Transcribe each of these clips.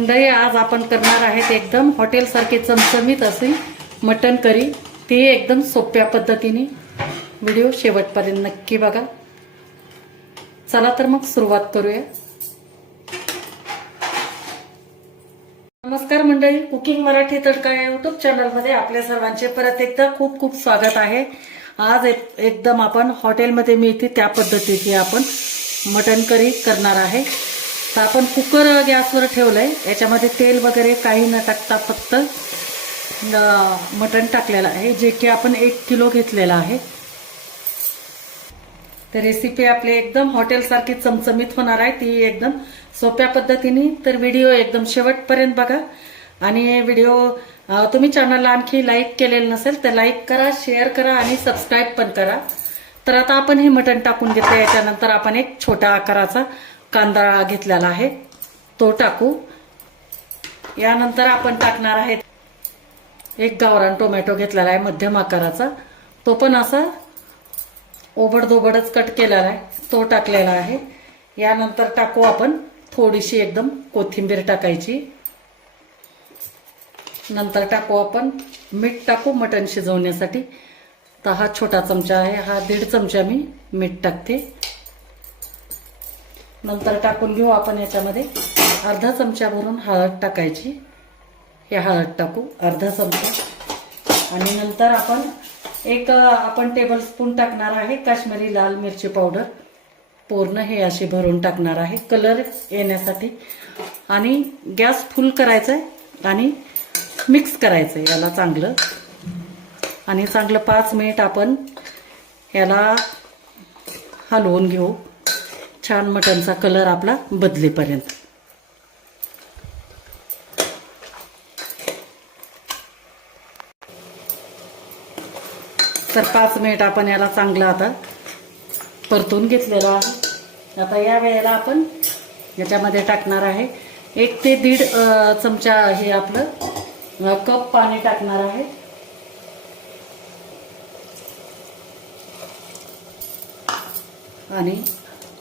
मंडळी, आज आपण करणार आहेत एकदम हॉटेलसारखी चमचमीत अशी मटण करी। ती एकदम सोप्या पद्धतीने। व्हिडिओ शेवटपर्यंत नक्की बघा। चला तर मग सुरुवात करूया। नमस्कार मंडळी, कुकिंग मराठी तडका या यूट्यूब चॅनलमध्ये आपल्या सर्वांचे परत एकदा खूप खूप स्वागत आहे। आज एकदम आपण हॉटेलमध्ये मिळते त्या पद्धतीची आपण मटण करी करणार आहे। तर आपण कुकर गॅसवर ठेवलंय, याच्यामध्ये तेल वगैरे काही न टाकता फक्त मटण टाकलेलं आहे, जे की आपण 1 किलो घेतलेला आहे। तर रेसिपी आपली एकदम हॉटेलसारखी चमचमीत होणार आहे, ती एकदम सोप्या पद्धतीने। तर व्हिडिओ एकदम शेवटपर्यंत बघा। आणि व्हिडिओ तुम्ही चॅनलला आणखी लाईक केलेलं नसेल तर लाईक करा, शेअर करा आणि सबस्क्राईब पण करा। तर आता आपण हे मटण टाकून घेतलं। याच्यानंतर आपण एक छोट्या आकाराचा कांदा घेतलेला आहे, तो टाकू। यानंतर आपण टाकणार आहे एक गावरान टोमॅटो घेतलेला आहे मध्यम आकाराचा, तो पण असा ओबडधोबडच कट केलेला आहे, तो टाकलेला आहे। यानंतर टाकू आपण थोडीशी एकदम कोथिंबीर टाकायची। नंतर टाकू आपण मीठ टाकू मटण शिजवण्यासाठी। तर हा छोटा चमचा आहे, हा 1.5 चमचा मी मीठ टाकते। नंतर टाकून घेऊ आपण याच्यामध्ये अर्धा चमचा भरून हळद टाकायची। हे हळद टाकू अर्धा चमचा। आणि नंतर आपण टेबलस्पून टाकणार आहे काश्मीरी लाल मिरची पावडर, पूर्ण हे अशी भरून टाकणार आहे कलर येण्यासाठी। आणि गॅस फुल करायचा आहे आणि मिक्स करायचं आहे याला चांगलं। आणि चांगलं 5 मिनिट आपण याला हलवून घेऊ, छान मटणचा कलर आपला बदलेपर्यंत। तर 5 मिनिट आपण याला चांगलं आता परतून घेतलेलं आहे। आता या वेळेला आपण याच्यामध्ये टाकणार आहे 1 ते 1.5 चमचा हे आपलं कप पाणी टाकणार आहे। आणि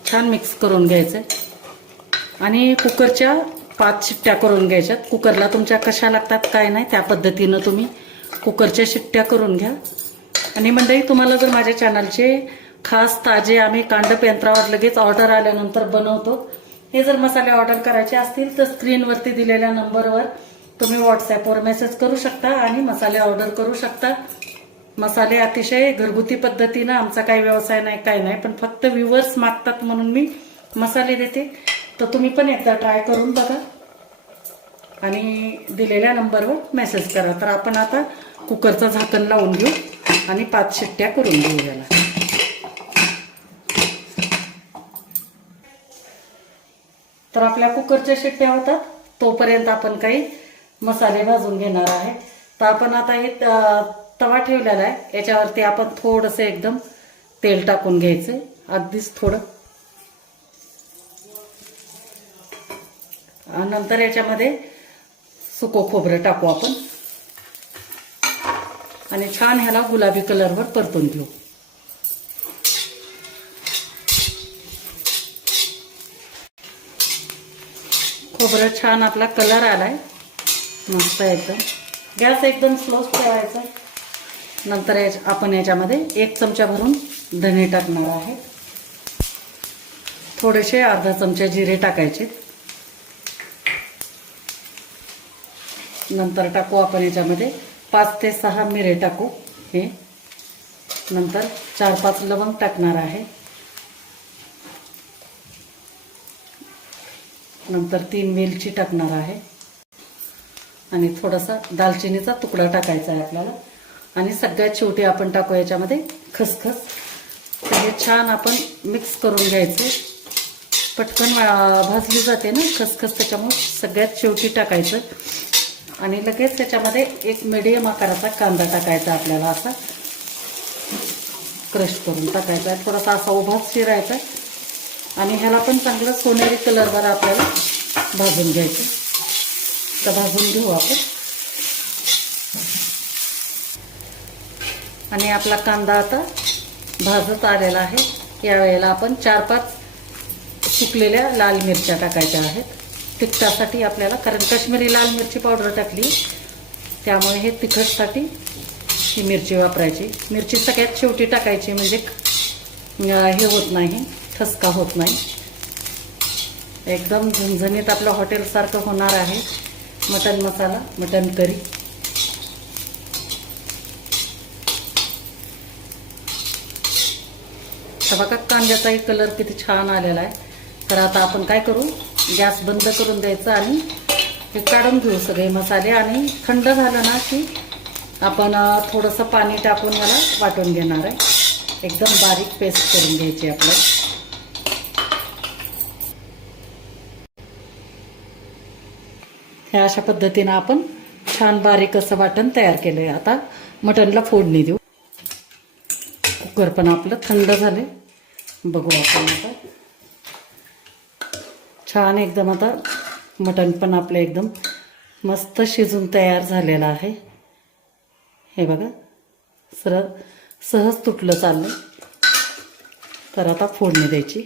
छान मिक्स करून घ्यायचं। आणि कुकरच्या 5 शिट्ट्या करून घ्यायच्यात। कुकरला तुमच्या कशा लागतात काय नाही त्या पद्धतीनं तुम्ही कुकरच्या शिट्ट्या करून घ्या। आणि मंडळी, तुम्हाला जर माझ्या चॅनलचे खास ताजे आम्ही कांडप यंत्रावर लगेच ऑर्डर आल्यानंतर बनवतो, हे जर मसाले ऑर्डर करायचे असतील तर स्क्रीनवरती दिलेल्या नंबरवर तुम्ही व्हॉट्सॲपवर मेसेज करू शकता आणि मसाले ऑर्डर करू शकता। मसाले अतिशय घरगुती पद्धतीनं, आमचा काही व्यवसाय नाही काय नाही, पण फक्त व्ह्यूअर्स मागतात म्हणून मी मसाले देते। तर तुम्ही पण एकदा ट्राय करून बघा आणि दिलेल्या नंबरवर मेसेज करा। तर आपण आता कुकरचं झाकण लावून घेऊ आणि 5 शिट्ट्या करून घेऊ याला। तर आपल्या कुकरच्या शिट्ट्या होतात तोपर्यंत आपण काही मसाले भाजून घेणार आहे। तर आपण आता हे तवा ठेवलेला आहे, याच्यावरती आपण थोडंसं एकदम तेल टाकून घ्यायचं, अगदीच थोडं। नंतर याच्यामध्ये सुकं खोबरं टाकू आपण आणि छान ह्याला गुलाबी कलरवर परतून घेऊ। खोबरं छान आपला कलर आलाय मस्त एकदम। गॅस एकदम स्लो ठेवायचा। नंतर आपण याच्यामध्ये 1 चमचा भरून धने टाकणार आहे, थोडेसे अर्धा चमचा जिरे टाकायचे। नंतर टाकू आपण याच्यामध्ये 5 ते 6 मिरे टाकू हे। नंतर 4-5 लवंग टाकणार आहे। नंतर 3 वेलची टाकणार आहे आणि थोडासा दालचिनीचा तुकडा टाकायचा आहे आपल्याला। आणि सगळ्यात शेवटी आपण टाकू याच्यामध्ये खसखस। तर हे छान आपण मिक्स करून घ्यायचं, पटकन भाजली जाते ना खसखस, त्याच्यामुळे सगळ्यात शेवटी टाकायचं। आणि लगेच त्याच्यामध्ये एक मीडियम आकाराचा कांदा टाकायचा आपल्याला, असा क्रश करून टाकायचा आहे, थोडासा असा उभाच चिरायचा। आणि ह्याला पण चांगलं सोनेरी कलरवर आपल्याला भाजून घ्यायचं। तर भाजून घेऊ आपण। आणि आपला कांदा आता भाजत आलेला आहे। या वेळेला आपण 4-5 सुकलेल्या लाल मिरच्या टाकायच्या आहेत। तिखटासाठी आपल्याला, कारण काश्मीरी लाल मिरची पावडर टाकली त्यामुळे हे तिखटसाठी ही मिरची वापरायची. मिरची सगळ्यात शेवटी टाकायची म्हणजे हे होत नाही, ठसका होत नाही. एकदम झणझणीत आपलं हॉटेलसारखं होणार आहे मटण मसाला, मटण करी. तर बघा कांद्याचाही कलर किती छान आलेला आहे. तर आता आपण काय करू, गॅस बंद करून द्यायचा आणि हे काढून घेऊ सगळे मसाले. आणि थंड झालं ना की आपण थोडंसं पाणी टाकून याला वाटून घेणार आहे. एकदम बारीक पेस्ट करून घ्यायची आपल्याला. ह्या अशा पद्धतीनं आपण छान बारीक असं वाटण तयार केलंय. आता मटणला फोडणी देऊ. कुकर पण आपलं थंड झाले. बघू आपण आता. छान एकदम आता मटण पण आपलं एकदम मस्त शिजून तयार झालेलं आहे. हे बघा सरळ सहज तुटलं चाललंय. तर आता फोडणी द्यायची.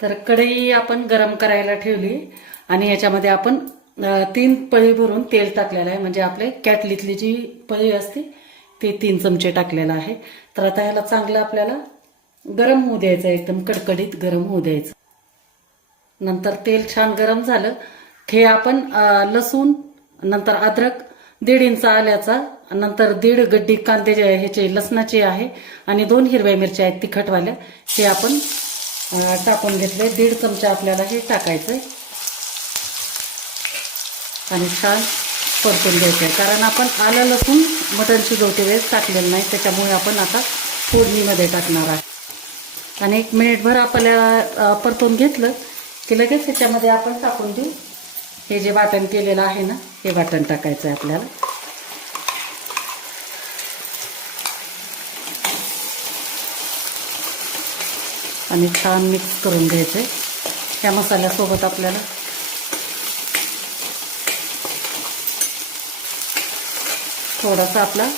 तर कढई आपण गरम करायला ठेवली आणि याच्यामध्ये आपण 3 पळी भरून तेल टाकलेलं आहे. म्हणजे आपले कॅटलीतली जी पळी असते ते 3 चमचे टाकलेलं आहे. तर आता ह्याला चांगलं आपल्याला गरम होऊ द्यायचं, एकदम कडकडीत गरम होऊ द्यायचं. नंतर तेल छान गरम झालं हे आपण लसूण, नंतर अद्रक 1.5 इंच आल्याचा, नंतर 1.5 गड्डी कांदे ह्याचे लसणाचे आहे आणि 2 हिरव्या मिरच्या आहेत तिखटवाल्या, हे आपण टाकून घेतले. 1.5 चमचा आपल्याला हे टाकायचंय आणि छान परतून घ्यायचं आहे. कारण आपण आलं लसूण मटण शिजवते वेळेस टाकलेलं नाही, त्याच्यामुळे आपण आता फोडणीमध्ये टाकणार आहे. आणि 1 मिनिटभर आपल्याला परतून घेतलं की लगेच ह्याच्यामध्ये आपण टाकून देऊ हे जे वाटण केलेलं आहे ना, हे वाटण टाकायचं आहे आपल्याला. आणि छान मिक्स करून घ्यायचं आहे. त्या मसाल्यासोबत आपल्याला थोडासा आपला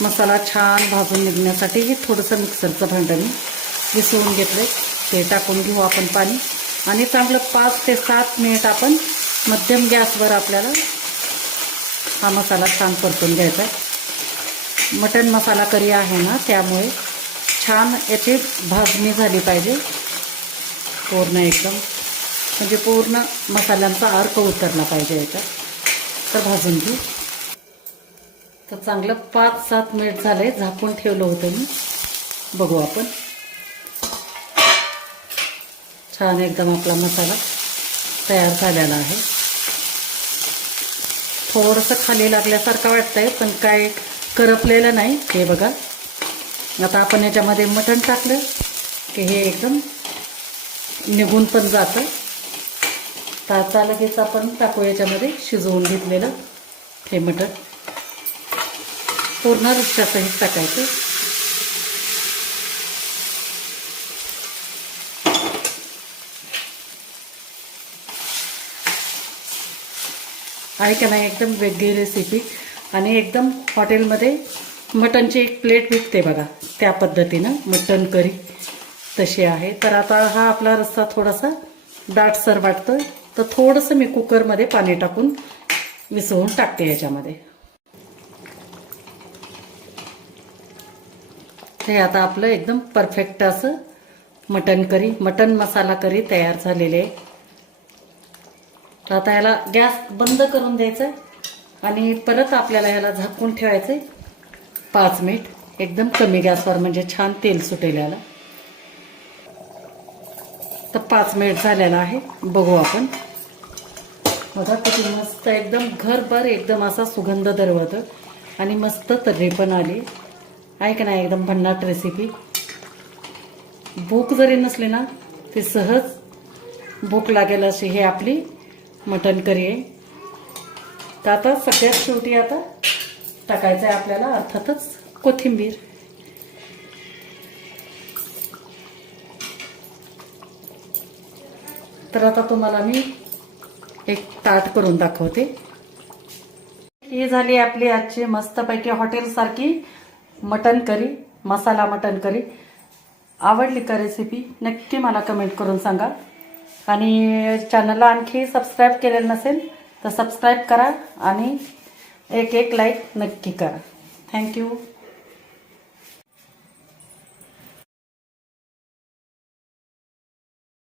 मसाला छान भाजून निघण्यासाठी हे थोडंसं मिक्सरचं भांडं मी विसळून घेतलं, ते टाकून घेऊ आपण पाणी. आणि चांगलं 5 ते 7 मिनिट आपण मध्यम गॅसवर आपल्याला हा मसाला छान परतून घ्यायचा आहे. मटण मसाला करी आहे ना, त्यामुळे छान याची भाजणी झाली पाहिजे पूर्ण एकदम, म्हणजे पूर्ण मसाल्यांचा अर्क उतरला पाहिजे याच्यात. तर भाजून घेऊ. तर चांगलं 5-7 मिनिट झाले, झाकून ठेवलं होतं मी. बघू आपण. छान एकदम आपला मसाला तयार झालेला आहे. थोडंसं खाली लागल्यासारखं वाटतंय पण काय करपलेलं नाही. हे बघा. आता आपण याच्यामध्ये मटण टाकलं की हे एकदम निघून पण जातं. तर आता लगेच आपण टाकू याच्यामध्ये शिजवून घेतलेलं हे मटण. पूर्ण रस्स्यासहित टाकायचं. आहे का नाही, एकदम वेगळी रेसिपी. आणि एकदम हॉटेलमध्ये मटणची एक प्लेट विकते बघा, त्या पद्धतीनं मटण करी तशी आहे. तर आता हा आपला रस्सा थोडासा दाटसर वाटतोय, तर थोडंसं मी कुकरमध्ये पाणी टाकून विसळून टाकते याच्यामध्ये. हे आता आपलं एकदम परफेक्ट असं मटण करी, मटण मसाला करी तयार झालेले आहे. तर आता याला गॅस बंद करून द्यायचं आणि परत आपल्याला याला झाकून ठेवायचं 5 मिनिट एकदम कमी गॅसवर, म्हणजे छान तेल सुटेल याला. तर 5 मिनिट झालेला आहे. बघू आपण. बघा किती मस्त एकदम घरभर एकदम असा सुगंध दरवळतो आणि मस्त तर्री पण आली आहे का नाही. एकदम भन्नाट रेसिपी. भूक जरी नसली ना ती सहज भूक लागेल अशी हे आपली मटण करी आहे. तर आता सगळ्यात शेवटी आता टाकायचं आहे आपल्याला अर्थातच कोथिंबीर. तर आता तुम्हाला मी एक ताट करून दाखवते. ही झाली आपली आजची मस्तपैकी हॉटेलसारखी मटण करी, मसाला मटण करी. आवडली का रेसिपी? नक्की मला कमेंट करून सांगा. आणि चॅनलला आणखी सबस्क्राईब केलेलं नसेल तर सबस्क्राईब करा आणि एक लाईक नक्की करा. थँक्यू.